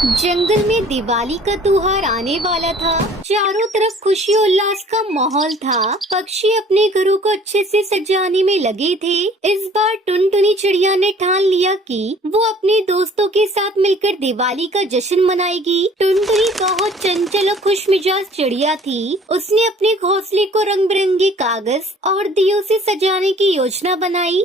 जंगल में दिवाली का त्योहार आने वाला था। चारों तरफ खुशी उल्लास का माहौल था। पक्षी अपने घरों को अच्छे से सजाने में लगे थे। इस बार टुनटुनी चिड़िया ने ठान लिया कि वो अपने दोस्तों के साथ मिलकर दिवाली का जश्न मनाएगी। टुनटुनी बहुत चंचल और खुशमिजाज चिड़िया थी। उसने अपने घोंसले को रंग बिरंगे कागज और दियों से सजाने की योजना बनाई।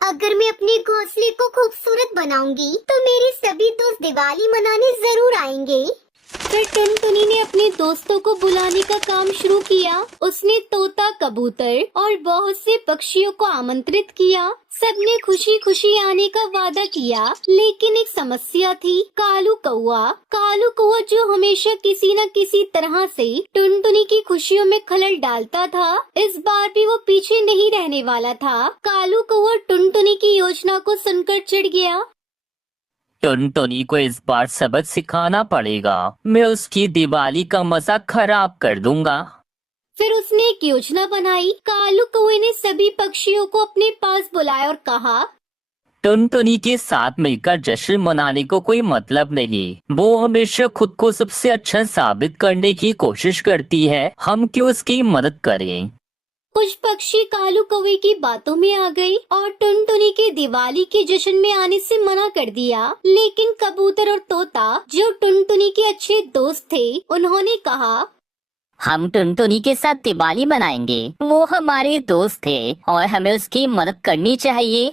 अगर मैं अपने घोंसले को खूबसूरत बनाऊंगी तो मेरे सभी दोस्त दिवाली मनाने जरूर आएंगे। फिर टुनटुनी ने अपने दोस्तों को बुलाने का काम शुरू किया। उसने तोता, कबूतर और बहुत से पक्षियों को आमंत्रित किया। सबने खुशी खुशी आने का वादा किया, लेकिन एक समस्या थी। कालू कौआ जो हमेशा किसी न किसी तरह से टुनटुनी की खुशियों में खलल डालता था, इस बार भी वो पीछे नहीं रहने वाला था। कालू कौआ टुनटुनी की योजना को सुनकर चिढ़ गया। टुनटुनी को इस बार सबक सिखाना पड़ेगा। मैं उसकी दिवाली का मजा खराब कर दूंगा। फिर उसने एक योजना बनाई। कालू कौए ने सभी पक्षियों को अपने पास बुलाया और कहा, टुनटुनी के साथ मिलकर जश्न मनाने को कोई मतलब नहीं। वो हमेशा खुद को सबसे अच्छा साबित करने की कोशिश करती है। हम क्यों उसकी मदद करें? कुछ पक्षी कालू कौवे की बातों में आ गए और टुनटुनी के दिवाली के जश्न में आने से मना कर दिया। लेकिन कबूतर और तोता, जो टुनटुनी के अच्छे दोस्त थे, उन्होंने कहा, हम टुनटुनी के साथ दिवाली मनाएंगे। वो हमारे दोस्त थे और हमें उसकी मदद करनी चाहिए।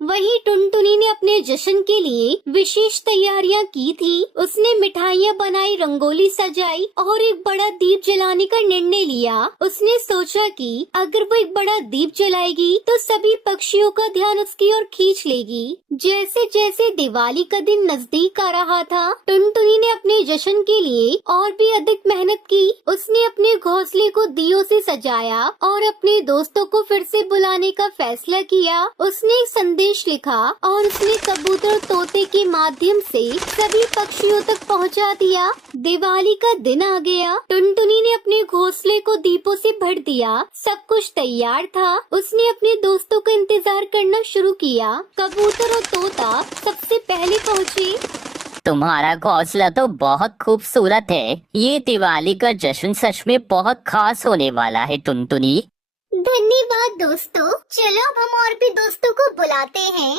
वहीं टुनटुनी ने अपने जश्न के लिए विशेष तैयारियां की थी। उसने मिठाइयां बनाई, रंगोली सजाई और एक बड़ा दीप जलाने का निर्णय लिया। उसने सोचा कि अगर वो एक बड़ा दीप जलाएगी तो सभी पक्षियों का ध्यान उसकी ओर खींच लेगी। जैसे जैसे दिवाली का दिन नजदीक आ रहा था, टुनटुनी ने अपने जश्न के लिए और भी अधिक मेहनत की। उसने अपने घोंसले को दियों से सजाया और अपने दोस्तों को फिर से बुलाने का फैसला किया। उसने एक संदेश लिखा और उसने कबूतर और तोते के माध्यम से सभी पक्षियों तक पहुंचा दिया। दिवाली का दिन आ गया। टुनटुनी ने अपने घोंसले को दीपों से भर दिया। सब कुछ तैयार था। उसने अपने दोस्तों का इंतजार करना शुरू किया। कबूतर और तोता सबसे पहले पहुँचे। तुम्हारा घोंसला तो बहुत खूबसूरत है। ये दिवाली का जश्न सच में बहुत खास होने वाला है टुनटुनी। धन्यवाद दोस्तों। चलो अब हम और भी दोस्तों को बुलाते हैं।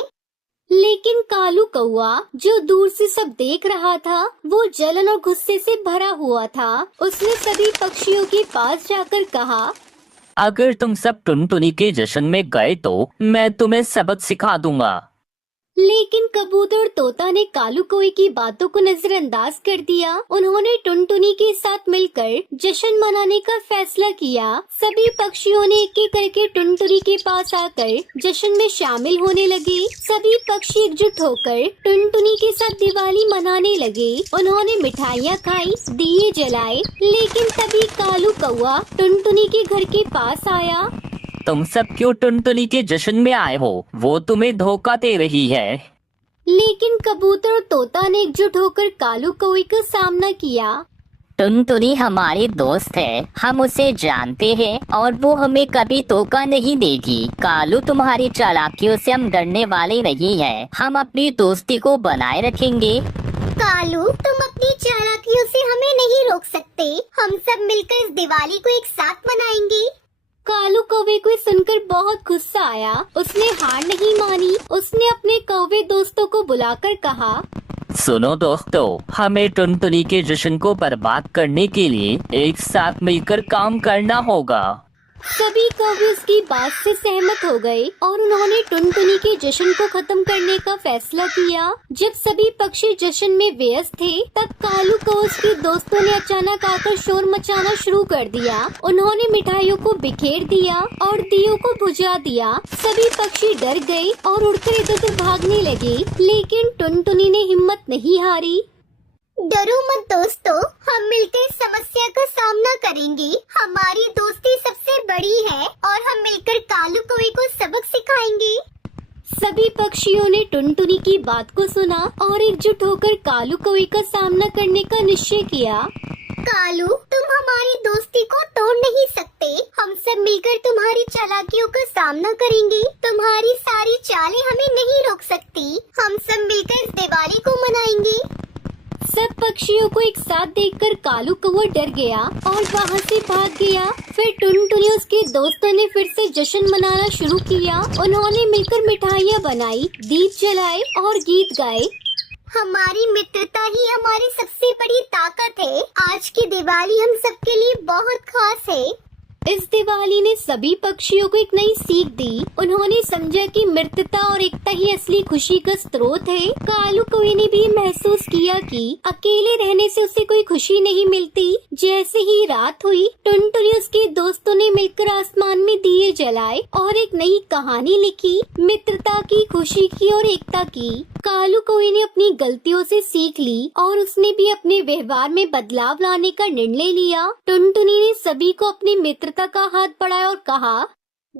लेकिन कालू कौआ, जो दूर से सब देख रहा था, वो जलन और गुस्से से भरा हुआ था। उसने सभी पक्षियों के पास जाकर कहा, अगर तुम सब टुनटुनी के जश्न में गए तो मैं तुम्हें सबक सिखा दूंगा। लेकिन कबूतर और तोता ने कालू कौए की बातों को नजरअंदाज कर दिया। उन्होंने टुनटुनी के साथ मिलकर जश्न मनाने का फैसला किया। सभी पक्षियों ने एक एक करके टुनटुनी के पास आकर जश्न में शामिल होने लगे। सभी पक्षी एकजुट होकर टुनटुनी के साथ दिवाली मनाने लगे। उन्होंने मिठाइयाँ खाई, दिए जलाए। लेकिन तभी कालू कौआ टुनटुनी के घर के पास आया। तुम सब क्यों टुनटुनी के जश्न में आए हो? वो तुम्हें धोखा दे रही है। लेकिन कबूतर और तोता ने एकजुट होकर कालू कौए का सामना किया। टुनटुनी हमारी दोस्त है। हम उसे जानते हैं और वो हमें कभी धोखा नहीं देगी। कालू, तुम्हारी चालाकियों से हम डरने वाले नहीं हैं। हम अपनी दोस्ती को बनाए रखेंगे। कालू, तुम अपनी चालाकियों से हमें नहीं रोक सकते। हम सब मिलकर इस दिवाली को एक साथ मनाएंगे। कालू कौवे को सुनकर बहुत गुस्सा आया। उसने हार नहीं मानी। उसने अपने कौवे दोस्तों को बुलाकर कहा, सुनो दोस्तों, हमें टुनटुनी के जश्न को बर्बाद करने के लिए एक साथ मिलकर काम करना होगा। सभी कौवे उसकी बात से सहमत हो गए और उन्होंने टुनटुनी के जश्न को खत्म करने का फैसला किया। जब सभी पक्षी जश्न में व्यस्त थे, तब कालू को उसके दोस्तों ने अचानक आकर शोर मचाना शुरू कर दिया। उन्होंने मिठाइयों को बिखेर दिया और दियों को बुझा दिया। सभी पक्षी डर गए और उड़कर इधर उधर भागने लगे। लेकिन टुनटुनी ने हिम्मत नहीं हारी। डरो मत दोस्तों, हम मिलकर इस समस्या का सामना करेंगे। हमारी दोस्ती सबसे बड़ी है और हम मिलकर कालू कौवे को सबक सिखाएंगे। सभी पक्षियों ने टुनटुनी की बात को सुना और एकजुट होकर कालू कौवे का सामना करने का निश्चय किया। कालू, तुम हमारी दोस्ती को तोड़ नहीं सकते। हम सब मिलकर तुम्हारी चालाकियों का सामना करेंगे। तुम्हारी सारी चालें हमें नहीं रोक सकती। हम सब मिलकर इस दिवाली को मनाएंगे। पक्षियों को एक साथ देखकर कालू कौवा डर गया और वहाँ से भाग गया। फिर टुनटुनी उसके दोस्तों ने फिर से जश्न मनाना शुरू किया। उन्होंने मिलकर मिठाइयाँ बनाई, दीप जलाए और गीत गाए। हमारी मित्रता ही हमारी सबसे बड़ी ताकत है। आज की दिवाली हम सबके लिए बहुत खास है। इस दिवाली ने सभी पक्षियों को एक नई सीख दी। उन्होंने समझा कि मित्रता और एकता ही असली खुशी का स्रोत है। कालू कौवे ने भी महसूस किया कि अकेले रहने से उसे कोई खुशी नहीं मिलती। जैसे ही रात हुई, टुनटुनी उसके दोस्तों ने मिलकर आसमान में दिए जलाए और एक नई कहानी लिखी, मित्रता की, खुशी की और एकता की। कालू कौवे ने अपनी गलतियों से सीख ली और उसने भी अपने व्यवहार में बदलाव लाने का निर्णय लिया। टुनटुनी ने सभी को अपनी मित्रता का हाथ बढ़ाया और कहा,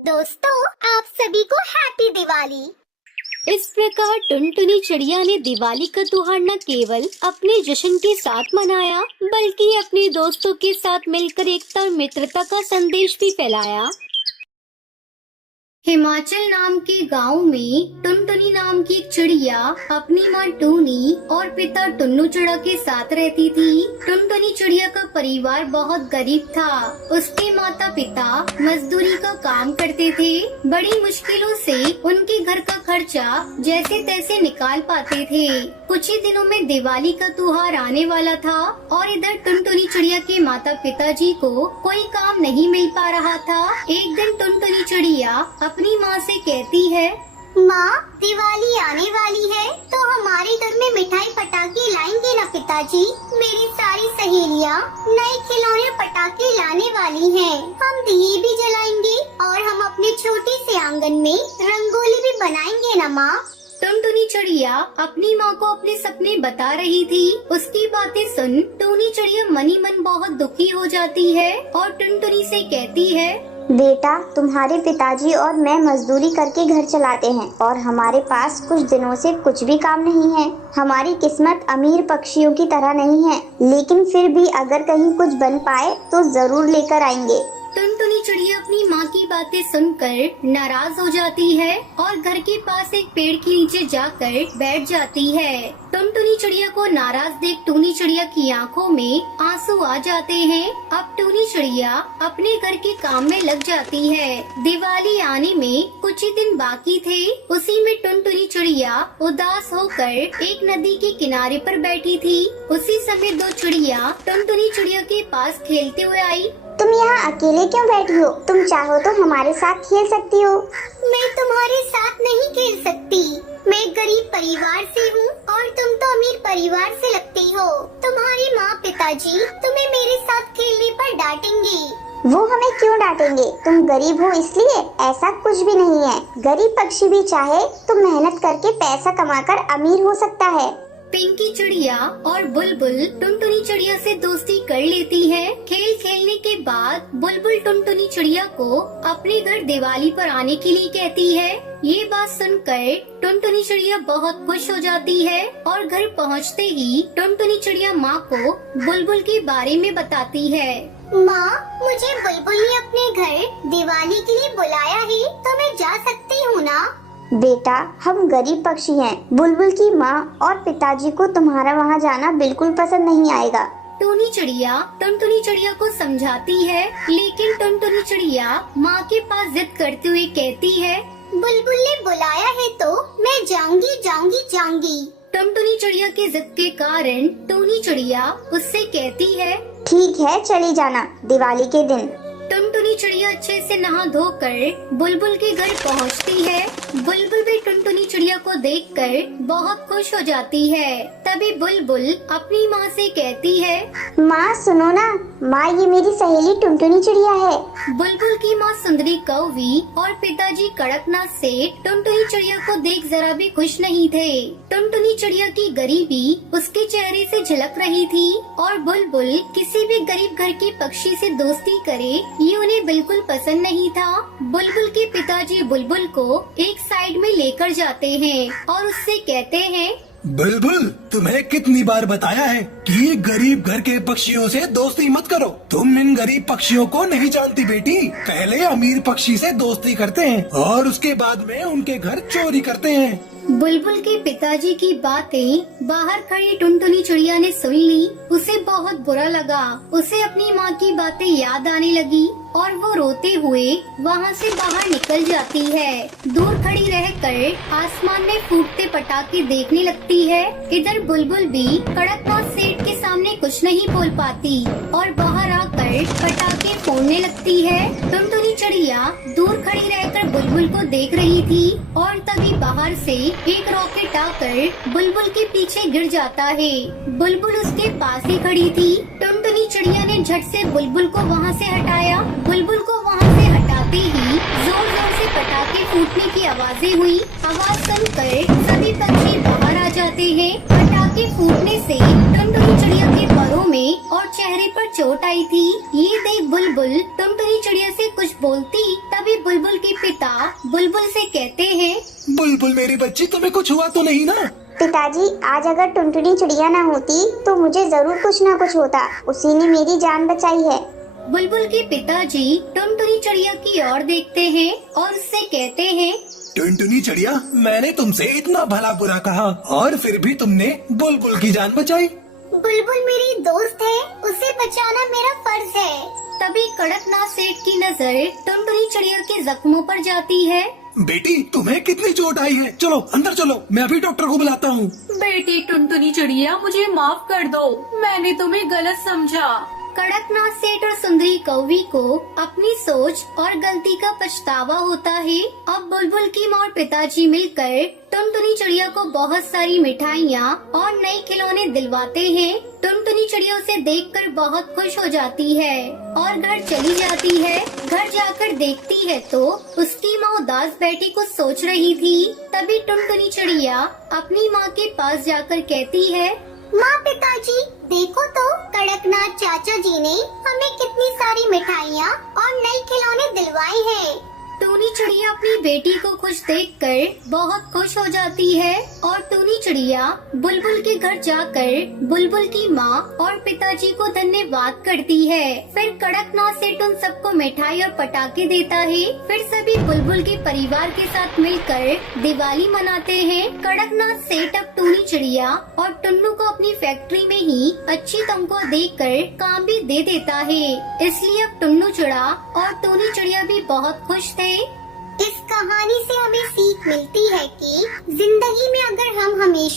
दोस्तों, आप सभी को हैप्पी दिवाली। इस प्रकार टुनटुनी चिड़िया ने दिवाली का त्योहार न केवल अपने जश्न के साथ मनाया, बल्कि अपने दोस्तों के साथ मिलकर एकता और मित्रता का संदेश भी फैलाया। हिमाचल नाम के गांव में टुनटुनी नाम की एक चिड़िया अपनी माँ टूनी और पिता टुन्नू चिड़ा के साथ रहती थी। टुनटुनी चिड़िया का परिवार बहुत गरीब था। उसके माता पिता मजदूरी का काम करते थे। बड़ी मुश्किलों से उनके घर का खर्चा जैसे तैसे निकाल पाते थे। कुछ ही दिनों में दिवाली का त्योहार आने वाला था और इधर टुनटुनी चिड़िया के माता पिताजी को कोई काम नहीं मिल पा रहा था। एक दिन टुनटुनी चिड़िया अपनी माँ से कहती है, माँ, दिवाली आने वाली है तो हमारे घर में मिठाई पटाखे लाएंगे ना पिताजी। मेरी सारी सहेलियाँ नए खिलौने पटाखे लाने वाली हैं। हम दिए भी जलाएंगे और हम अपने छोटे से आंगन में रंगोली भी बनाएंगे ना माँ। टुनटुनी चिड़िया अपनी माँ को अपने सपने बता रही थी। उसकी बातें सुन टूनी चिड़िया मनी मन बहुत दुखी हो जाती है और टुनटुनी से कहती है, बेटा, तुम्हारे पिताजी और मैं मजदूरी करके घर चलाते हैं और हमारे पास कुछ दिनों से कुछ भी काम नहीं है। हमारी किस्मत अमीर पक्षियों की तरह नहीं है, लेकिन फिर भी अगर कहीं कुछ बन पाए तो जरूर लेकर आएंगे। टुनटुनी चिड़िया अपनी माँ की बातें सुनकर नाराज हो जाती है और घर के पास एक पेड़ के नीचे जाकर बैठ जाती है। टुनटुनी चिड़िया को नाराज देख टूनी चिड़िया की आंखों में आंसू आ जाते हैं। अब टूनी चिड़िया अपने घर के काम में लग जाती है। दिवाली आने में कुछ ही दिन बाकी थे। उसी में टुनटुनी चिड़िया उदास होकर एक नदी के किनारे पर बैठी थी। उसी समय दो चिड़िया टुनटुनी चिड़िया के पास खेलते हुए आई। तुम यहाँ अकेले क्यों बैठी हो? तुम चाहो तो हमारे साथ खेल सकती हो। मैं तुम्हारे साथ नहीं खेल सकती। मैं गरीब परिवार से हूँ और तुम तो अमीर परिवार से लगती हो। तुम्हारी माँ पिताजी तुम्हें मेरे साथ खेलने पर डांटेंगे। वो हमें क्यों डांटेंगे? तुम गरीब हो इसलिए? ऐसा कुछ भी नहीं है। गरीब पक्षी भी चाहे तो मेहनत करके पैसा कमाकर अमीर हो सकता है। पिंकी चिड़िया और बुलबुल टुनटुनी चिड़िया से दोस्ती कर लेती है। खेल खेलने के बाद बुलबुल टुनटुनी चिड़िया को अपने घर दिवाली पर आने के लिए कहती है। ये बात सुनकर टुनटुनी चिड़िया बहुत खुश हो जाती है और घर पहुंचते ही टुनटुनी चिड़िया माँ को बुलबुल के बारे में बताती है। माँ, मुझे बुलबुल ने अपने घर दिवाली के लिए बुलाया है तो मैं जा सकती हूँ ना? बेटा, हम गरीब पक्षी हैं। बुलबुल की माँ और पिताजी को तुम्हारा वहाँ जाना बिल्कुल पसंद नहीं आएगा। टूनी चिड़िया टुनटुनी चिड़िया को समझाती है, लेकिन टुनटुनी चिड़िया माँ के पास जिद करते हुए कहती है, बुलबुल ने बुलाया है तो मैं जाऊंगी जाऊंगी जाऊंगी। टुनटुनी चिड़िया की जिद के कारण टूनी चिड़िया उससे कहती है, ठीक है, चली जाना दिवाली के दिन। टुनटुनी चिड़िया अच्छे से नहा धोकर बुलबुल के घर पहुंचती है। बुलबुल भी टुनटुनी चिड़िया को देखकर बहुत खुश हो जाती है। तभी बुलबुल अपनी माँ से कहती है, माँ सुनो ना, माँ ये मेरी सहेली टुनटुनी चिड़िया है। बुलबुल की माँ सुंदरी कौवी और पिताजी कड़कनाथ से टुनटुनी चिड़िया को देख जरा भी खुश नहीं थे। टुनटुनी चिड़िया की गरीबी उसके चेहरे से झलक रही थी और बुलबुल किसी भी गरीब घर के पक्षी से दोस्ती करे ये उन्हें बिल्कुल पसंद नहीं था। बुलबुल के पिताजी बुलबुल को एक साइड में लेकर जाते हैं और उससे कहते हैं, बुलबुल, तुम्हें कितनी बार बताया है कि गरीब घर के पक्षियों से दोस्ती मत करो। तुम इन गरीब पक्षियों को नहीं जानती बेटी। पहले अमीर पक्षी से दोस्ती करते हैं और उसके बाद में उनके घर चोरी करते हैं। बुलबुल के पिताजी की बातें बाहर खड़ी टुनटुनी चिड़िया ने सुन ली। उसे बहुत बुरा लगा। उसे अपनी माँ की बातें याद आने लगी और वो रोते हुए वहाँ से बाहर निकल जाती है। दूर खड़ी रहकर आसमान में फूटते पटाखे देखने लगती है। इधर बुलबुल भी कड़कनाथ सेठ के सामने कुछ नहीं बोल पाती और बाहर आकर पटाखे फोड़ने लगती है। टुनटुनी चिड़िया दूर खड़ी रहकर बुलबुल को देख रही थी और तभी बाहर से एक रॉकेट आकर बुलबुल के पीछे गिर जाता है। बुलबुल उसके पास ही खड़ी थी। टुनटुनी चिड़िया ने झट से बुलबुल को वहाँ से हटाया। बुलबुल को वहाँ से हटाते ही जोर जोर से पटाखे फूटने की आवाजें हुई। आवाज सुनकर सभी पक्षी बाहर आ जाते हैं। पटाखे फूटने से टुनटुनी चिड़िया के पैरों में और चेहरे पर चोट आई थी। ये देख बुलबुल टुनटुनी चिड़िया से कुछ बोलती, तभी बुलबुल के पिता बुलबुल से कहते हैं, बुलबुल मेरी बच्ची, तुम्हें कुछ हुआ तो नहीं ना? पिताजी, आज अगर टुनटुनी चिड़िया न होती तो मुझे जरूर कुछ न कुछ होता। उसी ने मेरी जान बचाई है। बुलबुल के पिताजी टुनटुनी चिड़िया की ओर देखते हैं और उससे कहते हैं, टुनटुनी चिड़िया, मैंने तुमसे इतना भला बुरा कहा और फिर भी तुमने बुलबुल की जान बचाई। बुलबुल मेरी दोस्त है, उसे बचाना मेरा फर्ज है। तभी कड़कनाथ सेठ की नजर टुनटुनी चिड़िया के जख्मों पर जाती है। बेटी, तुम्हें कितनी चोट आई है? चलो अंदर चलो, मैं अभी डॉक्टर को बुलाता हूँ। बेटी टुनटुनी चिड़िया, मुझे माफ कर दो, मैंने तुम्हें गलत समझा। कड़कनाथ सेठ और सुंदरी कौवी को अपनी सोच और गलती का पछतावा होता है। अब बुलबुल की माँ और पिताजी मिलकर टुनटुनी चिड़िया को बहुत सारी मिठाइयाँ और नए खिलौने दिलवाते हैं। टुनटुनी चिड़िया उसे देखकर बहुत खुश हो जाती है और घर चली जाती है। घर जाकर देखती है तो उसकी माँ उदास बैठी कुछ सोच रही थी। तभी टुनटुनी चिड़िया अपनी माँ के पास जाकर कहती है, माँ, पिताजी, देखो तो कड़कनाथ चाचा जी ने हमें कितनी सारी मिठाइयाँ और नए खिलौने दिलवाए हैं। टूनी चिड़िया अपनी बेटी को खुश देखकर बहुत खुश हो जाती है और टूनी चिड़िया बुलबुल के घर जाकर बुलबुल की माँ और पिताजी को धन्यवाद करती है। फिर कड़कनाथ सेठ उन सबको मिठाई और पटाखे देता है। फिर सभी बुलबुल के परिवार के साथ मिलकर दिवाली मनाते हैं। कड़कनाथ सेठ अब टूनी चिड़िया और टुन्नू को अपनी फैक्ट्री में ही अच्छी तनख्वाह देकर काम भी दे देता है। इसलिए अब टुन्नू चिड़ा और टूनी चिड़िया भी बहुत खुश थे। इस कहानी से हमें सीख मिलती है कि जिंदगी में अगर हम हमेशा